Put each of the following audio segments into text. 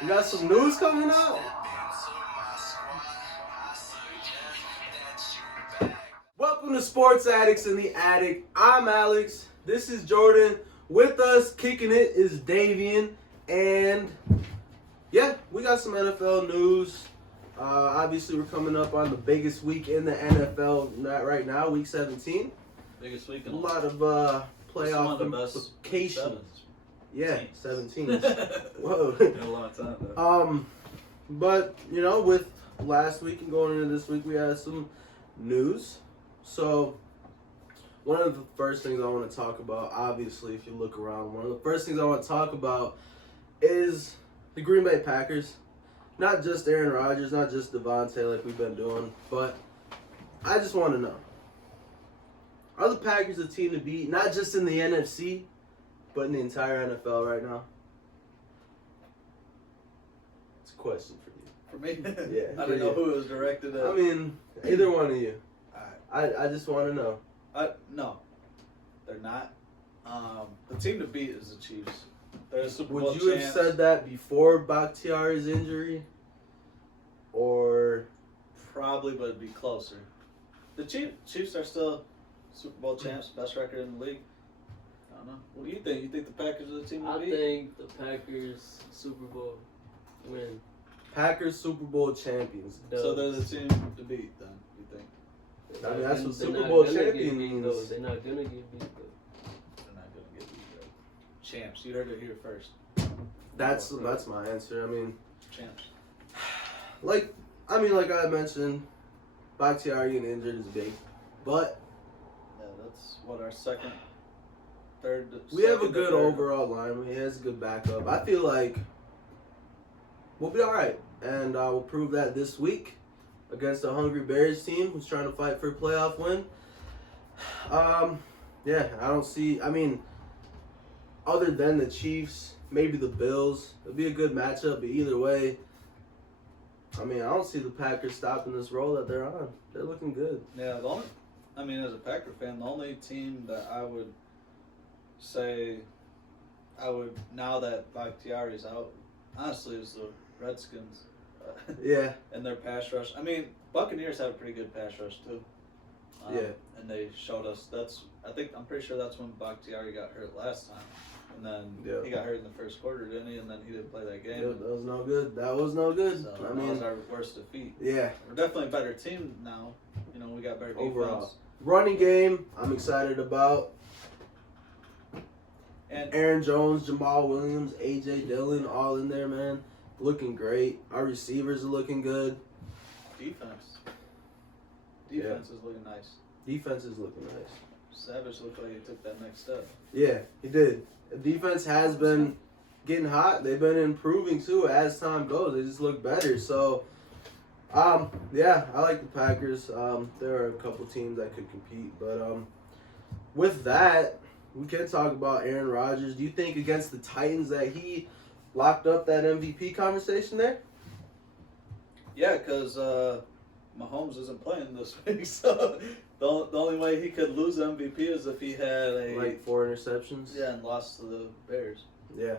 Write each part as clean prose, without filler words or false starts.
We got some news coming out. Welcome to Sports Addicts in the Attic. I'm Alex. This is Jordan. With us, kicking it is Davian. And yeah, we got some NFL news. Obviously, we're coming up on the biggest week in the NFL right now, Week 17. Biggest week in a lot of playoff implications. Yeah, 17. Whoa. Been a long time though. But you know, with last week and going into this week, we had some news. So one of the first things I want to talk about, obviously, if you look around, one of the first things I want to talk about is the Green Bay Packers. Not just Aaron Rodgers, not just Devontae like we've been doing, but I just want to know, are the Packers a team to beat, not just in the NFC, but in the entire NFL right now? It's a question for you. For me? Yeah. I don't know who it was directed at. I mean, either one of you. Alright. I just want to know. No, they're not. The team to beat is the Chiefs. They're the Super Bowl Would you have champs. said that before Bakhtiari's injury? Or... Probably, but it'd be closer. The Chiefs are still Super Bowl champs, best record in the league. I don't know. What do you think? You think the Packers are the team to beat? I think the Packers Super Bowl win. Packers Super Bowl champions. So they're the team to beat, then, you think? I mean, that's what They're Super not Bowl gonna get champion beat, means. though. They're not gonna get beat though. They're not going to get beat, though. Champs. You heard it here first. That's my answer. I mean, Champs. like I mentioned, Bakhtiari getting injured is big, but Yeah, that's what our third. we have a second to good third. overall line. He has a good backup. I feel like we'll be all right, and we'll prove that this week against the Hungry Bears team who's trying to fight for a playoff win. Yeah, I don't see. I mean, other than the Chiefs, maybe the Bills. It'll be a good matchup, but either way, I mean, I don't see the Packers stopping this roll that they're on. They're looking good. Yeah, as a Packer fan, the only team that I would say now that Bakhtiari's out, honestly, is the Redskins. Yeah. And their pass rush. I mean, Buccaneers have a pretty good pass rush too. Yeah. And they showed us I'm pretty sure that's when Bakhtiari got hurt last time. And then he got hurt in the first quarter, didn't he? And then he didn't play that game. Yeah, that was no good. That was no good. So I that mean, was our worst defeat. yeah. We're definitely a better team now. You know, we got better defense. Overall. Running game, I'm excited about. And Aaron Jones, Jamal Williams, A.J. Dillon, all in there, man. Looking great. Our receivers are looking good. defense. Yeah. Defense is looking nice. Defense is looking nice. Savage looked like he took that next step. Yeah, he did. The defense has been getting hot. They've been improving, too, as time goes. They just look better. So, yeah, I like the Packers. There are a couple teams that could compete. But with that, we can talk about Aaron Rodgers. Do you think against the Titans that he locked up that MVP conversation there? Yeah, because Mahomes isn't playing this week, so the only way he could lose MVP is if he had Like 4 interceptions? Yeah, and lost to the Bears. Yeah.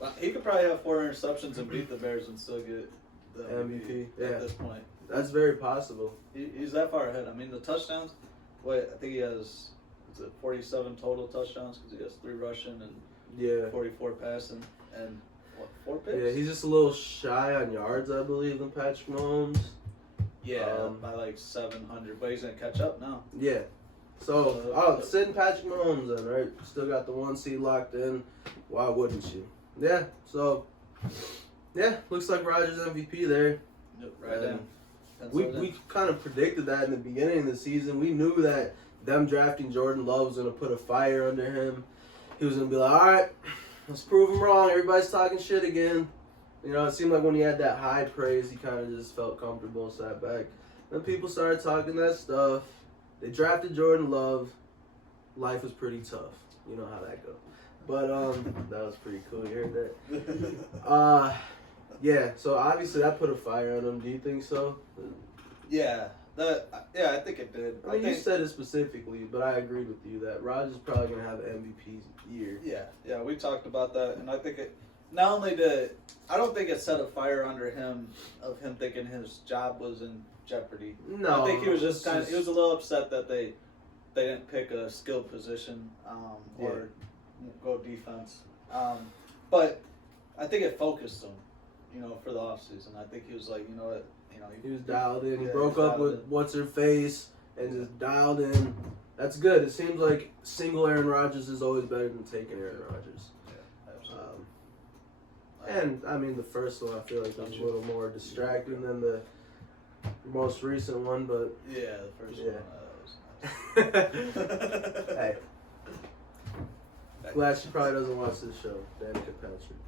Well, he could probably have 4 interceptions and beat the Bears and still get the MVP, yeah. at this point. That's very possible. He's that far ahead. I mean, the touchdowns, I think he has 47 total touchdowns because he has 3 rushing and 44 passing and 4 picks? Yeah, he's just a little shy on yards, I believe, than Patrick Mahomes. Yeah, by like 700, but he's going to catch up now. Yeah. So, sitting Patrick Mahomes then, right? Still got the 1 seed locked in. Why wouldn't you? Yeah, so, yeah, looks like Rodgers MVP there. Yep, right in. We kind of predicted that in the beginning of the season. We knew that them drafting Jordan Love was going to put a fire under him. He was going to be like, all right, let's prove him wrong. Everybody's talking shit again. You know, it seemed like when he had that high praise, he kind of just felt comfortable and sat back. Then people started talking that stuff. They drafted Jordan Love. Life was pretty tough. You know how that goes. But that was pretty cool. You heard that? Yeah, so obviously that put a fire on him. Do you think so? Yeah, I think it did. I mean, you said it specifically, but I agreed with you that Rodgers probably going to have an MVP year. Yeah, we talked about that, and I think not only did I don't think it set a fire under him of him thinking his job was in jeopardy. No, I think he was just he was a little upset that they didn't pick a skilled position or go defense. But I think it focused him, for the offseason. I think he was like, you know what, he was dialed in. He Yeah, broke he was up dialed with in. what's her face and just dialed in. That's good. It seems like single Aaron Rodgers is always better than taking Aaron Rodgers. Yeah, absolutely. And I mean, the first one I feel like was a little more distracting than the most recent one, but Yeah, the first Yeah. one was nice. hey, glad she probably doesn't watch this show, Danica Patrick.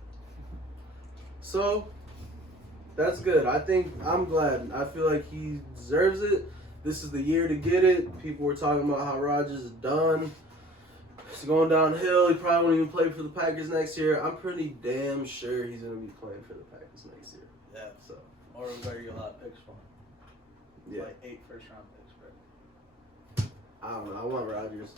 So that's good. I'm glad. I feel like he deserves it. This is the year to get it. People were talking about how Rodgers is done. He's going downhill. He probably won't even play for the Packers next year. I'm pretty damn sure he's going to be playing for the Packers next year. Yeah. So, Or where you lot picks for him. yeah. Like 8 first-round picks, right? I don't know. I want Rodgers.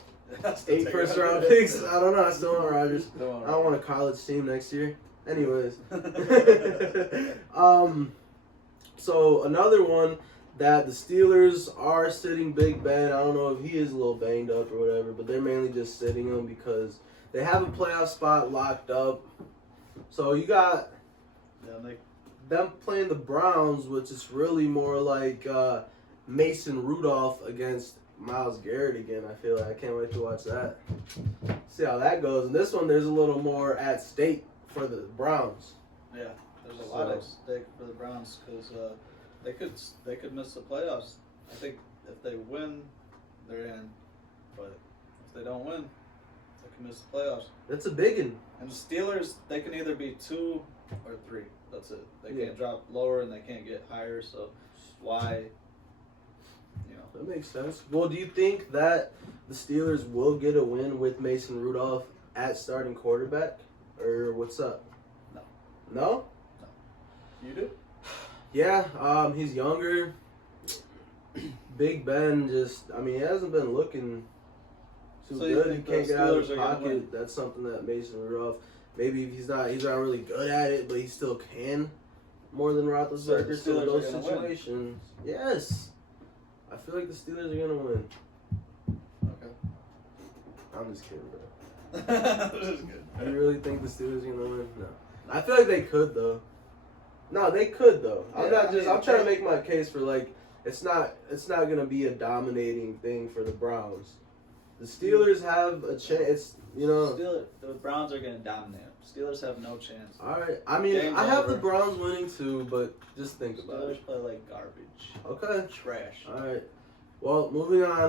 I still 8 take first-round it. picks. I don't know. I still want Rodgers. Still want I don't want a college team next year. Anyways. Rodgers. So another one that the Steelers are sitting Big Ben. I don't know if he is a little banged up or whatever, but they're mainly just sitting him because they have a playoff spot locked up. So you got them playing the Browns, which is really more like Mason Rudolph against Myles Garrett again. I feel like I can't wait to watch that. See how that goes. And this one, there's a little more at stake for the Browns. Yeah, there's a lot at stake for the Browns because they could miss the playoffs. I think if they win, they're in. But if they don't win, they can miss the playoffs. That's a big one. And the Steelers, they can either be 2 or 3. That's it. They Yeah. can't drop lower and they can't get higher. So why? That makes sense. Well, do you think that the Steelers will get a win with Mason Rudolph at starting quarterback? Or what's up? No. No? You do? Yeah, he's younger. Big Ben he hasn't been looking too So you good. He think can't the get out of Steelers his are gonna pocket. win? That's something that Mason Rudolph, maybe if he's not really good at it, but he still can more than Roethlisberger. So the So in Steelers those are gonna win? situations, yes. I feel like the Steelers are going to win. Okay. I'm just kidding, bro. This is good. Do you really think the Steelers are gonna win? No. I feel like they could though. No, they could though. I'm trying to make my case for like it's not gonna be a dominating thing for the Browns. The Steelers have a chance. The Browns are going to dominate them. Steelers have no chance. All right. I mean, Game's I have over. the Browns winning too, but just think about Steelers it. play like garbage. Okay. Trash. All right. Well, moving on. I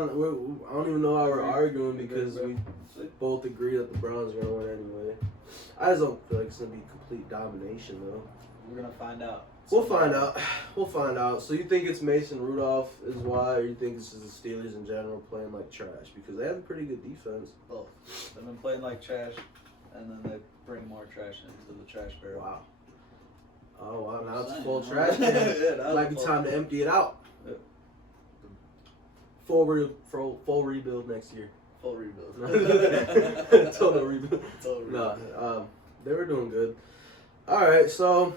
don't even know why we're arguing because we both agree that the Browns are gonna win anyway. I just don't feel like it's gonna be complete domination though. We're going to find out. We'll find out. We'll find out. So you think it's Mason Rudolph is why, or you think it's just the Steelers in general playing like trash? Because they have a pretty good defense. Both. They've been playing like trash, and then they bring more trash into the trash barrel. Wow. Oh wow! Now it's Saying, full huh? trash can. Yeah, now Might it's be full. time to empty it out. Yeah. Full rebuild next year. Full rebuild. Total rebuild. Total rebuild. No, they were doing good. All right, so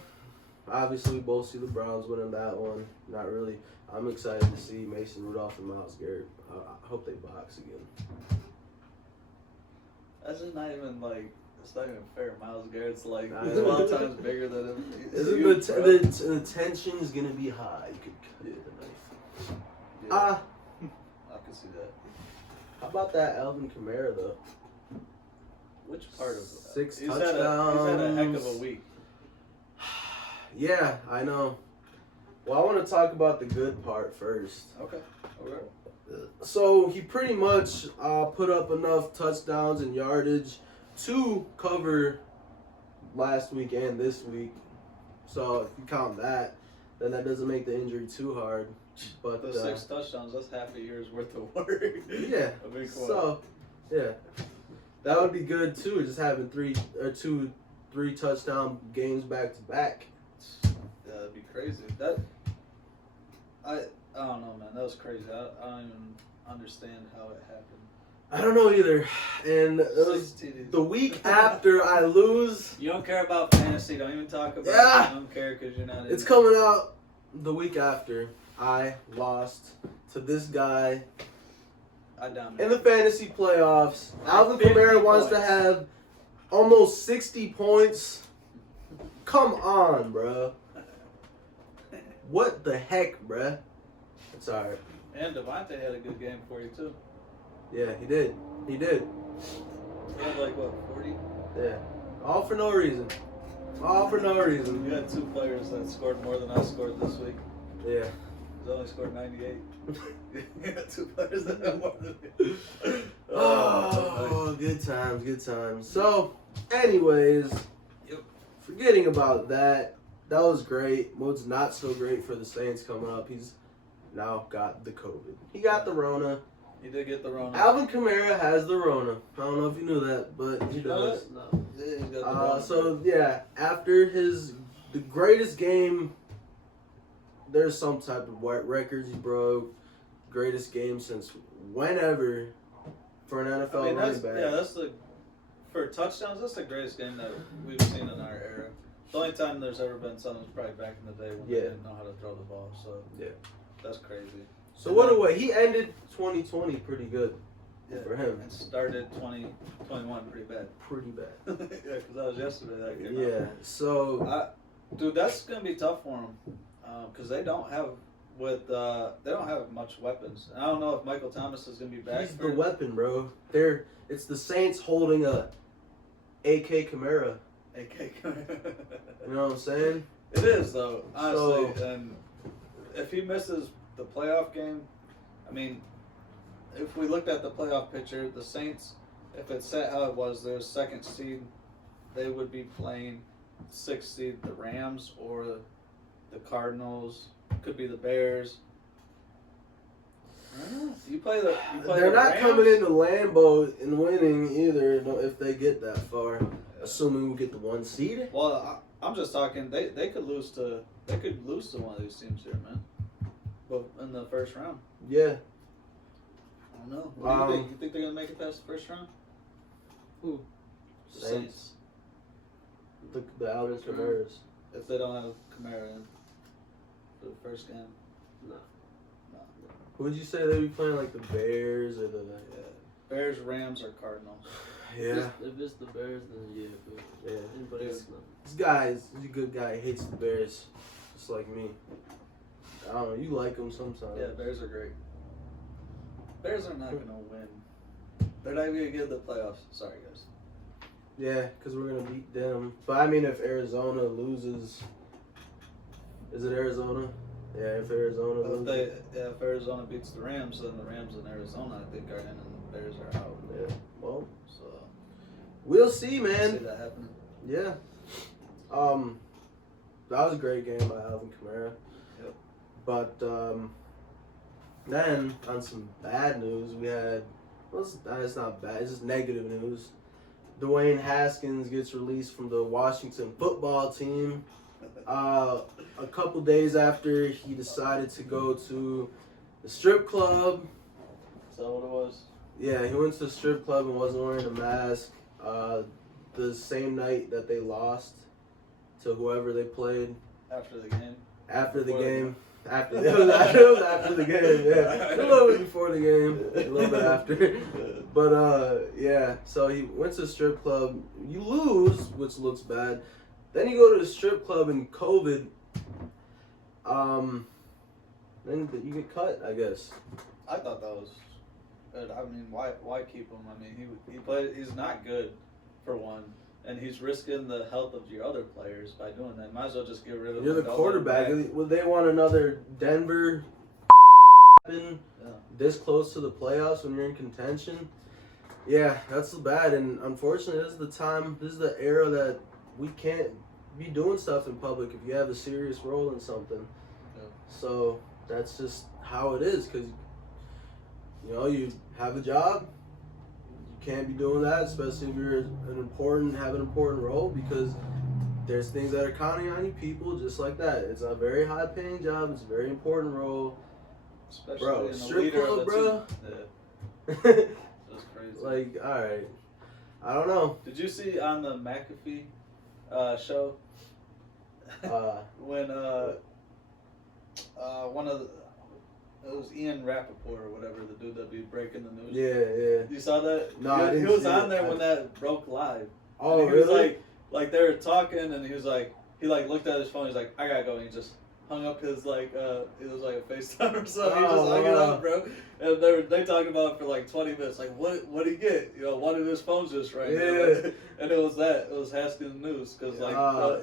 obviously we both see the Browns winning that one. Not really. I'm excited to see Mason Rudolph and Myles Garrett. I hope they box again. That's just not even like. It's not even fair. Myles Garrett's like Nah, 12 times bigger than him. He's Isn't huge, bro. the tension is gonna be high? You could cut it with a knife. Yeah, I can see that. How about that Alvin Kamara though? Which part of that? 6 He's touchdowns. Had a heck of a week. Yeah, I know. Well, I want to talk about the good part first. Okay. So he pretty much put up enough touchdowns and yardage to cover last week and this week. So if you count that, then that doesn't make the injury too hard. But Those 6 touchdowns, that's half a year's worth of work. yeah. I mean, come on. So yeah, that would be good too. Just having 3 touchdown games back to back. Yeah, that'd be crazy. I don't know, man. That was crazy. I don't even understand how it happened. I don't know either. And it was 6 TDs. the week after I lose. You don't care about fantasy. Don't even talk about Yeah. it. You don't care because you're not in It's it. coming out the week after I lost to this guy I in dominated. the fantasy playoffs. Alvin 50 Kamara wants to points. have almost 60 points. Come on, bro. What the heck, bruh? It's alright. And Devontae had a good game for you, too. Yeah, he did. He did. He had like, what, 40? Yeah. All for no reason. All for no reason. You had 2 players that scored more than I scored this week. Yeah. He's only scored 98. You had 2 players that had more than me. Oh, good times, good times. So, anyways, forgetting about that, that was great. What's not so great for the Saints coming up, he's now got the COVID. He got the Rona. He did get the Rona. Alvin Kamara has the Rona. I don't know if you knew that, but he You know does. No. Yeah, he's got the Rona. So, yeah, after the greatest game, there's some type of records he broke. Greatest game since whenever for an NFL I mean, running back. that's for touchdowns, that's the greatest game that we've seen in our era. The only time there's ever been something was probably back in the day when they didn't know how to throw the ball. So Yeah. that's crazy. So what a way. He ended 2020 pretty good for him. And started 2021 pretty bad. Pretty bad. Yeah, because that was yesterday that came Yeah. So out. Dude, that's gonna be tough for him because they don't have much weapons. And I don't know if Michael Thomas is gonna be back. he's the weapon, bro. It's the Saints holding a AK Kamara. AK. You know what I'm saying? It is though, honestly. So- And if he misses the playoff game, I mean, if we looked at the playoff picture, the Saints, if it's set how it was, their second seed, they would be playing 6th seed, the Rams or the Cardinals. Could be the Bears. You play They're the not Rams? coming into Lambeau and winning either if they get that far. Assuming we get the 1 seed. Well, I'm just talking. They could lose to one of these teams here, man. But in the first round, Yeah. I don't know. What do you think? You think they're gonna make it past the first round? Who? The Saints. The Alvin Kamaras. If they don't have Kamara in for the first game. No. Who would you say they'd be playing, like the Bears or the? Yeah. Bears, Rams, or Cardinals. Yeah. If it's the Bears, then yeah. But Yeah. anybody else, no. He's a good guy. He hates the Bears, just like me. I don't know. You like him sometimes. Yeah, Bears are great. Bears are not gonna win. They're not even gonna get in the playoffs. Sorry, guys. Yeah, because we're gonna beat them. But I mean, if Arizona loses, is it Arizona? Yeah, if Arizona loses. If Arizona beats the Rams, then the Rams and Arizona, I think, are in, and the Bears are out. Yeah. Well, So we'll see, I man. see that happening. Yeah. That was a great game by Alvin Kamara. Yep. But then on some bad news, we had. Well, it's not bad. It's just negative news. Dwayne Haskins gets released from the Washington football team. A couple days after he decided to go to the strip club. Is that what it was? Yeah, he went to the strip club and wasn't wearing a mask. The same night that they lost to whoever they played. After the game? After the Before the game. It was after the game, yeah. A little bit before the game, a little bit after. But, yeah, so he went to the strip club. You lose, which looks bad. Then you go to the strip club in COVID. Then you get cut, I guess. I thought that was good. I mean, why keep him? I mean, he played. He's not good, for one, and he's risking the health of your other players by doing that. Might as well just get rid of him. You're the quarterback. Would they want another Denver this close to the playoffs when you're in contention? Yeah, that's bad. And unfortunately, this is the time, this is the era that we can't be doing stuff in public if you have a serious role in something. Yeah. So that's just how it is, because you have a job. You can't be doing that, especially if you're have an important role, because there's things that are counting on you, people, just like that. It's a very high paying job. It's a very important role. Especially Bro, in the strip leader club, of the bro. team. Yeah, that's crazy. Like, all right, I don't know. Did you see on the McAfee show when one of the, it was Ian Rappaport or whatever, the dude that be breaking the news. Yeah. You saw that? No, I didn't he was see on it. there when that broke live. Oh, and he really? was like they were talking, and he was like, he like looked at his phone. He's like, I gotta go. And he just hung up his like, it was like a FaceTime or something. He just hung it up, bro. And they talked about it for like 20 minutes. Like, what did he get? You know, one of his phones just rang. Yeah. And it was that. It was Haskins News because like,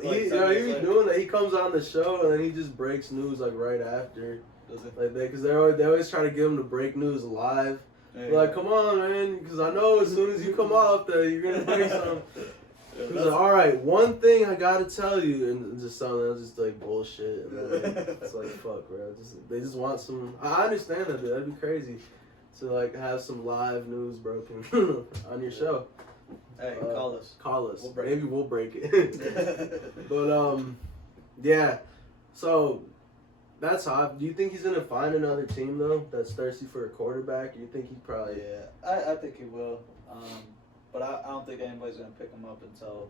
he was doing that. He comes on the show and then he just breaks news like right after. Does it? Like because they always try to get him to break news live. Yeah. Like, come on, man, because I know as soon as you come off there, you're gonna break something. Yeah, He's like, all right, one thing I gotta tell you, and just something that's just like bullshit. And then, it's like, fuck, bro. They just want some. I understand that, dude. That'd be crazy to like have some live news broken on your show. Hey, call us. Call us. We'll break Maybe we'll break it. But yeah. So that's hot. Do you think he's gonna find another team though that's thirsty for a quarterback? Or you think he probably? Yeah, I think he will. But I don't think anybody's gonna pick him up until,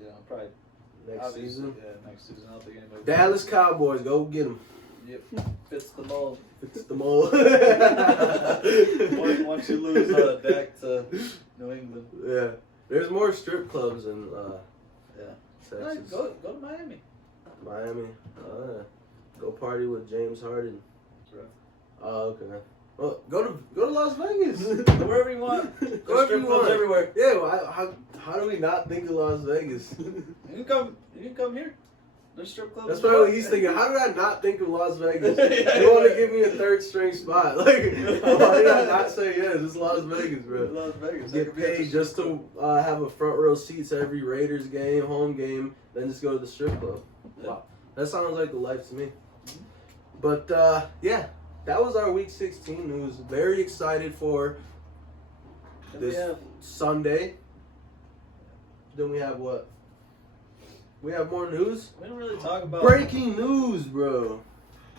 you know, probably Next season? Yeah, next season. I don't think anybody. Dallas Cowboys, go get him. Yep, fits the mold. Fits the mold. Once you lose Dak to New England. Yeah, there's more strip clubs in Yeah. Texas. Go to Miami. Miami. Go party with James Harden. Right. Oh, okay. Well, go to Las Vegas. Wherever you want. Go There's wherever strip you clubs want. everywhere. Yeah. Well, how do we not think of Las Vegas? You can come here. There's strip clubs. That's probably what he's thinking. How did I not think of Las Vegas? You want to give me a third string spot? Like, why did I not say yes? It's Las Vegas, bro. Las Vegas. Get paid just to have a front row seat to every Raiders game, home game, then just go to the strip club. Wow, that sounds like the life to me. But yeah, that was our Week 16 news. Very excited for this Sunday. Then we have what? We have more news? We don't really talk about Breaking news, bro.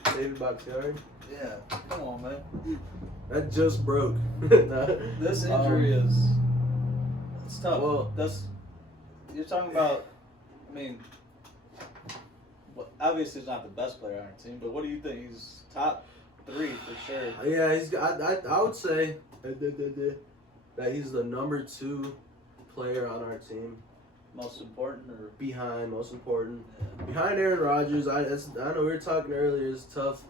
David Bakhtiari. Yeah, come on, man. That just broke. This injury it's tough. Well, you're talking about. I mean, obviously he's not the best player on our team, but what do you think? He's top 3 for sure. yeah, I would say that he's the number 2 player on our team. Most important, or Behind, most important. yeah. Behind Aaron Rodgers, I know we were talking earlier, it's tough.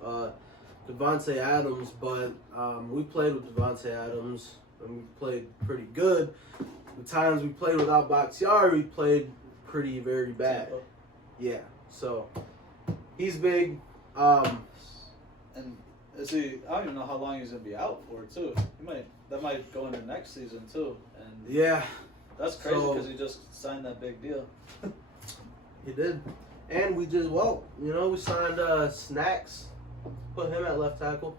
Devontae Adams, but we played with Devontae Adams, and we played pretty good. The times we played without Bakhtiari, we played very bad. Tampa. Yeah, so he's big. And is he? I don't even know how long he's gonna be out for too. That might go into next season too. And Yeah, that's crazy So- because he just signed that big deal. he did. And we just, we signed Snacks. Put him at left tackle.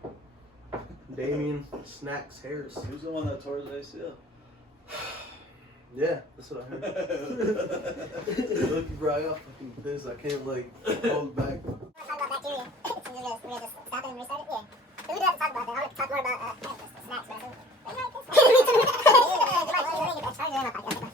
Damian Snacks Harris. He was the one that tore his ACL. Yeah, that's what I heard. Look, bro, I got fucking pissed. I can't, hold it back. Talk about bacteria. We're gonna just stop it and restart it? Yeah. So we do have to talk about that. I want to talk more about snacks, but I think...